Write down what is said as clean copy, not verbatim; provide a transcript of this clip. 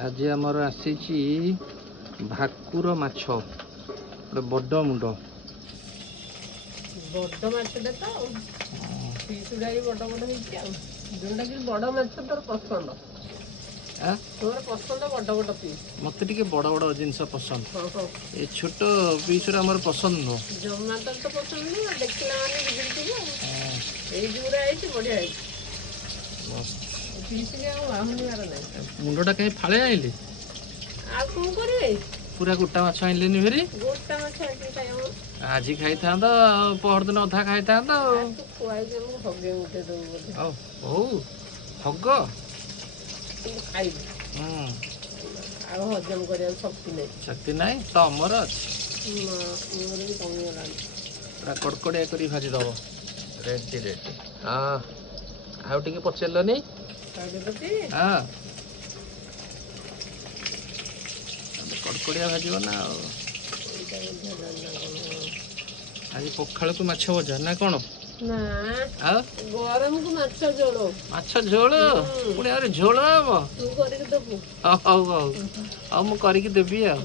आज आमर आसी भाकुर माछ गोटे बड़ मुंड बड़ माछटा तो पीस गुड़ा भी बड़ बड़ जोटा कि बड़ माछ तोर पसंद तोर पसंद बड़ बड़ पीस मत बड़ बड़ जिनस पसंद ये छोट पीस आम पसंद नुह जमा तो पसंद नुह देखला माने बिगड़ी जोरा आई बढ़िया पीस आहुनिवार ना मुंडा कहीं फाड़े आइले आ कौन करे पूरा गोटा माछ आइलेनि फेरी गोटा माछ आज खाई था पहर दिन अधा खाई था खुआई हगे उठे दो हौ हग हजम कर शक्ति नहीं शक्ति ना तमर अच्छी मोर भी कमिगला पूरा कड़कड़िया कर भाजी दब रेडी रेडी हाँ आउ टे पचारे हाँ कड़कड़िया भाजब ना आज पखाड़ को माछ भजा ना कौन ना गरम को माछ झोल माछ झोल पुणी झोल हम तू करके देबू हौ हौ हौ मु करके देबी आ